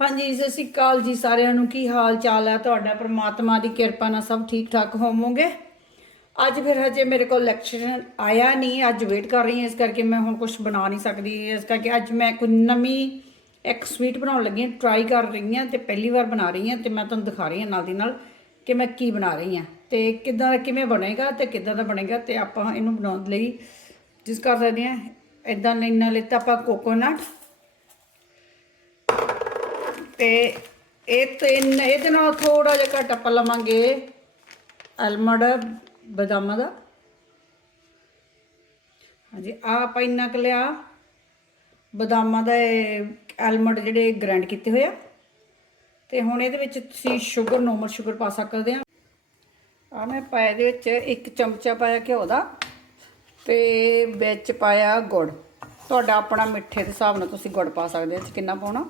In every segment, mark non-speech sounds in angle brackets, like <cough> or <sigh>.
ਹਾਂਜੀ ਸਤਿ ਸ਼੍ਰੀ ਅਕਾਲ ਜੀ ਸਾਰਿਆਂ ਨੂੰ। ਕੀ ਹਾਲ ਚਾਲ ਹੈ ਤੁਹਾਡਾ? ਪ੍ਰਮਾਤਮਾ ਦੀ ਕਿਰਪਾ ਨਾਲ ਸਭ ਠੀਕ ਠਾਕ ਹੋਵੋਗੇ? ਅੱਜ ਫਿਰ ਹਜੇ ਮੇਰੇ ਕੋਲ ਲੈਕਚਰ ਆਇਆ ਨਹੀਂ, ਅੱਜ ਵੇਟ ਕਰ ਰਹੀ ਹਾਂ, ਇਸ ਕਰਕੇ ਮੈਂ ਹੁਣ ਕੁਝ ਬਣਾ ਨਹੀਂ ਸਕਦੀ। ਇਸ ਕਰਕੇ ਅੱਜ ਮੈਂ ਕੋਈ ਨਵੀਂ ਇੱਕ ਸਵੀਟ ਬਣਾਉਣ ਲੱਗੀ ਹਾਂ ਟਰਾਈ ਕਰ ਰਹੀ ਹਾਂ ਤੇ ਪਹਿਲੀ ਵਾਰ ਬਣਾ ਰਹੀ ਹਾਂ ਤੇ ਮੈਂ ਤੁਹਾਨੂੰ ਦਿਖਾ ਰਹੀ ਹਾਂ ਨਾਲ ਦੀ ਨਾਲ ਕਿ ਮੈਂ ਕੀ ਬਣਾ ਰਹੀ ਹਾਂ। ਤੇ ਕਿੱਦਾਂ ਦਾ ਕਿਵੇਂ ਬਣੇਗਾ ਤੇ ਕਿੱਦਾਂ ਦਾ ਬਣੇਗਾ ਤੇ ਆਪਾਂ ਇਹਨੂੰ ਬਣਾਉਣ ਲਈ ਜਿਸ ਕਰ ਸਕਦੇ ਹਾਂ ਇਦਾਂ ਲੈਣਾ ਲਿੱਤਾ ਆਪਾਂ ਕੋਕੋਨਟ ਤੇ ਇਹ ਤਿੰਨ ਇਹਦੇ ਨਾਲ ਥੋੜਾ ਜਿਹਾ ਘੱਟ ਆਪਾਂ ਲਵਾਂਗੇ ਅਲਮੰਡ, ਬਦਾਮਾਂ ਦਾ। ਹਾਂਜੀ ਆ ਆਪਾਂ ਇੰਨਾ ਕੁ ਲਿਆ। ਬਦਾਮਾਂ ਦਾ ਅਲਮੰਡ ਜਿਹੜੇ ਗ੍ਰਾਈਂਡ ਕੀਤੇ ਹੋਏ ਆ। ਤੇ ਹੁਣ ਇਹਦੇ ਵਿੱਚ ਤੁਸੀਂ ਸ਼ੂਗਰ ਨੋਰਮਲ ਸ਼ੂਗਰ ਪਾ ਸਕਦੇ ਆ। ਆ ਮੈਂ ਪਾਇਆ ਇਹਦੇ ਵਿੱਚ ਇੱਕ ਚਮਚਾ ਪਾਇਆ ਘਿਓ ਦਾ ਤੇ ਵਿੱਚ ਪਾਇਆ ਗੁੜ। ਤੁਹਾਡਾ ਆਪਣਾ ਮਿੱਠੇ ਦੇ ਹਿਸਾਬ ਨਾਲ ਤੁਸੀਂ ਗੁੜ ਪਾ ਸਕਦੇ ਹੋ ਕਿੰਨਾ ਪਾਉਣਾ?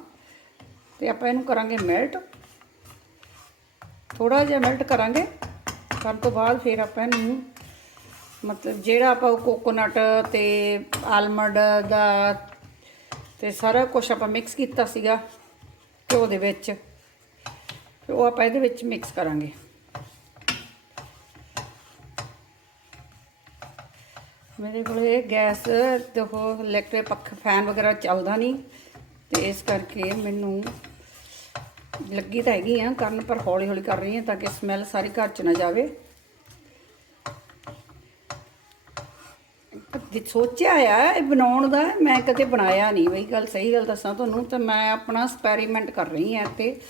ਤੇ ਆਪਾਂ ਇਹਨੂੰ ਕਰਾਂਗੇ ਮੈਲਟ ਥੋੜਾ ਜਿਹਾ ਮੈਲਟ ਕਰਾਂਗੇ। ਕਰਨ ਤੋਂ ਬਾਅਦ ਫਿਰ ਆਪਾਂ ਇਹਨੂੰ, ਮਤਲਬ ਜਿਹੜਾ ਆਪਾਂ ਕੋਕੋਨਟ ਤੇ ਆਲਮੰਡ ਦਾ ਤੇ ਸਾਰਾ ਕੁਝ ਆਪਾਂ ਮਿਕਸ ਕੀਤਾ ਸੀਗਾ ਘਿਓ ਦੇ ਵਿੱਚ ਤੇ ਉਹ ਆਪਾਂ ਇਹਦੇ ਵਿੱਚ ਮਿਕਸ ਕਰਾਂਗੇ। ਮੇਰੇ ਕੋਲ ਇਹ ਗੈਸ ਦੇਖੋ ਇਲੈਕਟ੍ਰਿਕ ਪੱਖਾ ਫੈਨ ਵਗੈਰਾ ਚੱਲਦਾ ਨਹੀਂ, ਤੇ ਇਸ ਕਰਕੇ ਮੈਨੂੰ ਲੱਗੀ ਤਾਂ ਹੈਗੀ ਆ ਕਰਨ, ਪਰ ਹੌਲੀ ਹੌਲੀ ਕਰ ਰਹੀ ਹਾਂ ਤਾਂ ਕਿ ਸਮੈਲ ਸਾਰੀ ਘਰ ਚ ਨਾ ਜਾਵੇ। ਜੇ ਸੋਚਿਆ ਆ ਇਹ ਬਣਾਉਣ ਦਾ, ਮੈਂ ਕਦੇ ਬਣਾਇਆ ਨਹੀਂ। ਬਈ ਗੱਲ ਸਹੀ ਗੱਲ ਦੱਸਾਂ ਤੁਹਾਨੂੰ, ਤਾਂ ਮੈਂ ਆਪਣਾ ਐਕਸਪੈਰੀਮੈਂਟ ਕਰ ਰਹੀ ਹਾਂ ਤੇ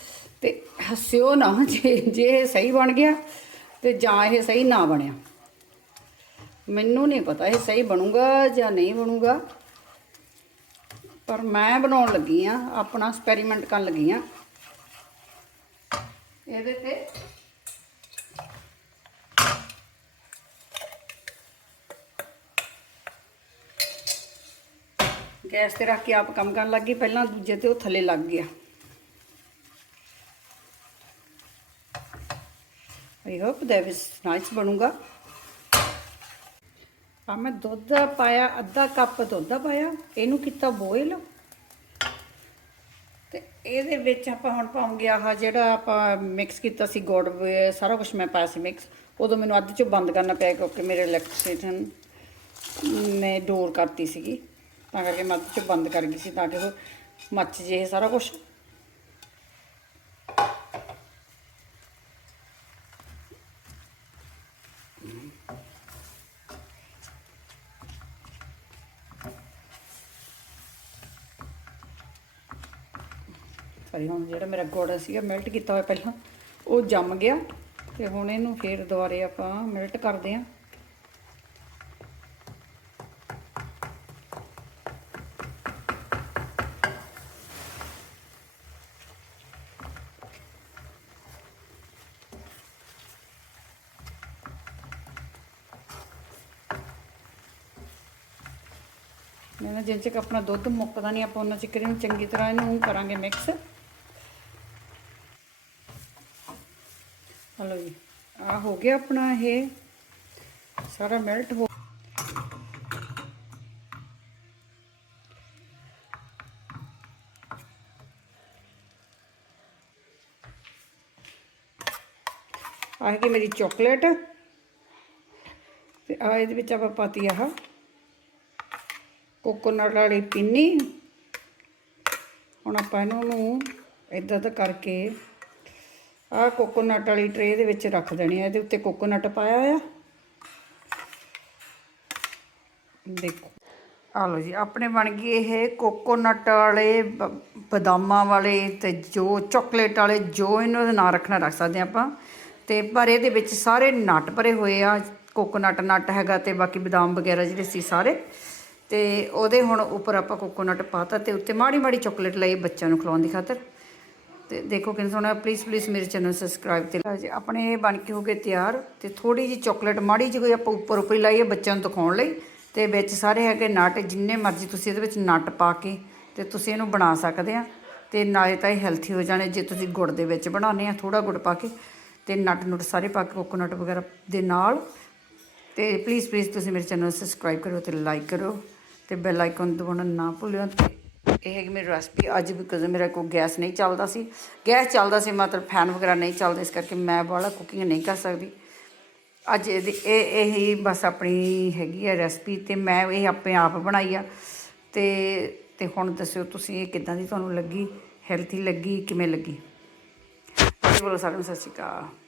ਤੇ ਹੱਸਿਓ ਨਾ <laughs> ਜੇ ਜੇ ਇਹ ਸਹੀ ਬਣ ਗਿਆ ਤੇ ਜਾਂ ਇਹ ਸਹੀ ਨਾ ਬਣਿਆ। ਮੈਨੂੰ ਨਹੀਂ ਪਤਾ ਇਹ ਸਹੀ ਬਣੂਗਾ ਜਾਂ ਨਹੀਂ ਬਣੂਗਾ। ਪਰ ਮੈਂ ਬਣਾਉਣ ਲੱਗੀ ਆ, ਆਪਣਾ ਐਕਸਪੈਰੀਮੈਂਟ ਕਰਨ ਲੱਗੀ ਆ। ਇਹਦੇ ਤੇ ਗੈਸ ਤੇ ਰੱਖ ਕੇ ਆਪ ਕੰਮ ਕਰਨ ਲੱਗ ਗਈ। ਪਹਿਲਾਂ ਦੂਜੇ ਤੇ ਉਹ ਥੱਲੇ ਲੱਗ ਗਿਆ। I hope that is nice ਬਣੂਗਾ। ਆ ਮੈਂ ਦੁੱਧ ਪਾਇਆ, ਅੱਧਾ ਕੱਪ ਦੁੱਧ ਪਾਇਆ। ਇਹਨੂੰ ਕੀਤਾ ਬੋਇਲ। ਤੇ ਇਹਦੇ ਵਿੱਚ ਆਪਾਂ ਹੁਣ ਪਾਉਂਗੇ ਆਹ ਜਿਹੜਾ ਆਪਾਂ ਮਿਕਸ ਕੀਤਾ ਸੀ ਗੁੜ ਸਾਰਾ ਕੁਝ ਮੈਂ ਪਾਇਆ ਸੀ ਮਿਕਸ ਉਦੋਂ ਮੈਨੂੰ ਅੱਧ ਚੋਂ ਬੰਦ ਕਰਨਾ ਪਿਆ ਕਿਉਂਕਿ ਮੇਰੇ ਇਲੈਕਟ੍ਰੀਸ਼ਨ ਨੇ ਡੋਰ ਕਰਤੀ ਸੀਗੀ। ਤਾਂ ਕਰਕੇ ਮੈਂ ਅੱਧ ਚੋਂ ਬੰਦ ਕਰ ਗਈ ਸੀ ਤਾਂ ਕਿ ਉਹ ਮੱਚ ਜੇ ਸਾਰਾ ਕੁਝ ਸਰੀ ਹੁਣ ਜਿਹੜਾ ਮੇਰਾ ਗੁੜ ਸੀਗਾ ਮੈਲਟ ਕੀਤਾ ਹੋਇਆ ਪਹਿਲਾਂ, ਉਹ ਜੰਮ ਗਿਆ ਤੇ ਹੁਣ ਇਹਨੂੰ ਫੇਰ ਦੁਬਾਰੇ ਆਪਾਂ ਮੈਲਟ ਕਰਦੇ ਆਂ ਮੈਂ ਨਾ ਜਿੰਨ ਚਿਰ ਆਪਣਾ ਦੁੱਧ ਮੁੱਕਦਾ ਨਹੀਂ ਆਪਾਂ ਉਹਨਾਂ ਚਿਕਰ ਇਹਨੂੰ ਚੰਗੀ ਤਰ੍ਹਾਂ ਇਹਨੂੰ ਕਰਾਂਗੇ ਮਿਕਸ ਹਲੋ ਜੀ। ਆ ਹੋ ਗਿਆ ਆਪਣਾ ਇਹ। ਸਾਰਾ ਮੈਲਟ ਹੋ ਆਹ ਕਿ ਮੇਰੀ ਚਾਕਲੇਟ ਤੇ ਆ ਇਹਦੇ ਵਿੱਚ ਆਪਾਂ ਪਾਤੀ ਆਹ ਕੋਕੋਨਟ ਵਾਲੀ ਪਿੰਨੀ। ਹੁਣ ਆਪਾਂ ਇਹਨੂੰ ਨੂੰ ਇਦਾਂ ਦਾ ਕਰਕੇ ਆਹ ਕੋਕੋਨਟ ਵਾਲੀ ਟਰੇ ਦੇ ਵਿੱਚ ਰੱਖ ਦੇਣੀ ਆ, ਇਹਦੇ ਉੱਤੇ ਕੋਕੋਨਟ ਪਾਇਆ ਆ। ਦੇਖੋ। ਆ ਲਓ ਜੀ, ਆਪਣੇ ਬਣ ਗਏ ਇਹ ਕੋਕੋਨਟ ਵਾਲੇ, ਬ- ਬਦਾਮਾਂ ਵਾਲੇ ਤੇ ਜੋ ਚਾਕਲੇਟ ਵਾਲੇ, ਜੋ ਇਹਨਾਂ ਦਾ ਨਾਂ ਰੱਖਣਾ ਰੱਖ ਸਕਦੇ ਹਾਂ ਆਪਾਂ। ਤੇ ਪਰ ਇਹਦੇ ਵਿੱਚ ਸਾਰੇ ਨਟ ਭਰੇ ਹੋਏ ਆ ਕੋਕੋਨਟ ਨਟ ਹੈਗਾ ਤੇ ਬਾਕੀ ਬਦਾਮ ਵਗੈਰਾ ਜਿਹੜੇ ਸੀ ਸਾਰੇ। ਤੇ ਉਹਦੇ ਹੁਣ ਉੱਪਰ ਆਪਾਂ ਕੋਕੋਨਟ ਪਾਤਾ ਤੇ ਉੱਤੇ ਮਾੜੀ ਮਾੜੀ ਚਾਕਲੇਟ ਲਈ ਬੱਚਿਆਂ ਨੂੰ ਖਿਲਾਉਣ ਦੀ ਖਾਤਰ। ਤੇ ਦੇਖੋ ਕਿੰਨਾ ਸੋਹਣਾ ਪਲੀਜ਼ ਪਲੀਜ਼ ਮੇਰੇ ਚੈਨਲ ਸਬਸਕ੍ਰਾਈਬ ਤੇ ਲਓ ਜੀ ਆਪਣੇ ਇਹ ਬਣ ਕੇ ਹੋ ਗਏ ਤਿਆਰ ਤੇ ਥੋੜੀ ਜੀ ਚਾਕਲੇਟ ਮਾੜੀ ਜਿਹੀ ਕੋਈ ਆਪਾਂ ਉੱਪਰ ਉੱਪਰ ਲਾਈਏ ਬੱਚਿਆਂ ਨੂੰ ਦਿਖਾਉਣ ਲਈ ਤੇ ਵਿੱਚ ਸਾਰੇ ਹੈਗੇ ਨਟ, ਜਿੰਨੇ ਮਰਜ਼ੀ ਤੁਸੀਂ ਇਹਦੇ ਵਿੱਚ ਨਟ ਪਾ ਕੇ ਤੇ ਤੁਸੀਂ ਇਹਨੂੰ ਬਣਾ ਸਕਦੇ ਆ। ਤੇ ਨਾਲੇ ਤਾਂ ਇਹ ਹੈਲਥੀ ਹੋ ਜਾਣੇ, ਜੇ ਤੁਸੀਂ ਗੁੜ ਦੇ ਵਿੱਚ ਬਣਾਉਂਦੇ ਆ ਥੋੜਾ ਗੁੜ ਪਾ ਕੇ ਤੇ ਨਟ ਨੁਟ ਸਾਰੇ ਪਾ ਕੇ ਕੋਕੋਨਟ ਵਗੈਰਾ ਦੇ ਨਾਲ। ਤੇ ਪਲੀਜ਼ ਪਲੀਜ਼ ਤੁਸੀਂ ਮੇਰੇ ਚੈਨਲ ਸਬਸਕ੍ਰਾਈਬ ਕਰੋ ਤੇ ਲਾਈਕ ਕਰੋ ਤੇ ਬੈਲ ਆਈਕਨ ਦਬਾਉਣਾ ਨਾ ਭੁੱਲਿਓ। ਤੇ ਇਹ ਹੈਗੀ ਮੇਰੀ ਰੈਸਪੀ ਅੱਜ ਬਿਕੋਜ਼ ਮੇਰਾ ਕੋਈ ਗੈਸ ਨਹੀਂ ਚੱਲਦਾ ਸੀ। ਗੈਸ ਚੱਲਦਾ ਸੀ ਮਤਲਬ ਫੈਨ ਵਗੈਰਾ ਨਹੀਂ ਚੱਲਦਾ, ਇਸ ਕਰਕੇ ਮੈਂ ਬਾਹਲਾ ਕੁਕਿੰਗ ਨਹੀਂ ਕਰ ਸਕਦੀ। ਅੱਜ ਇਹਦੀ ਇਹ ਇਹੀ ਬਸ ਆਪਣੀ ਹੈਗੀ ਹੈ ਰੈਸਪੀ ਤੇ ਮੈਂ ਇਹ ਆਪਣੇ ਆਪ ਬਣਾਈ ਆ। ਤੇ ਤੇ ਹੁਣ ਦੱਸਿਓ ਤੁਸੀਂ ਇਹ ਕਿੱਦਾਂ ਦੀ ਤੁਹਾਨੂੰ ਲੱਗੀ ਹੈਲਥੀ ਲੱਗੀ, ਕਿਵੇਂ ਲੱਗੀ? ਇਹ ਬੋਲੋ ਸਾਰਿਆਂ ਨੂੰ ਸਤਿ ਸ਼੍ਰੀ ਅਕਾਲ।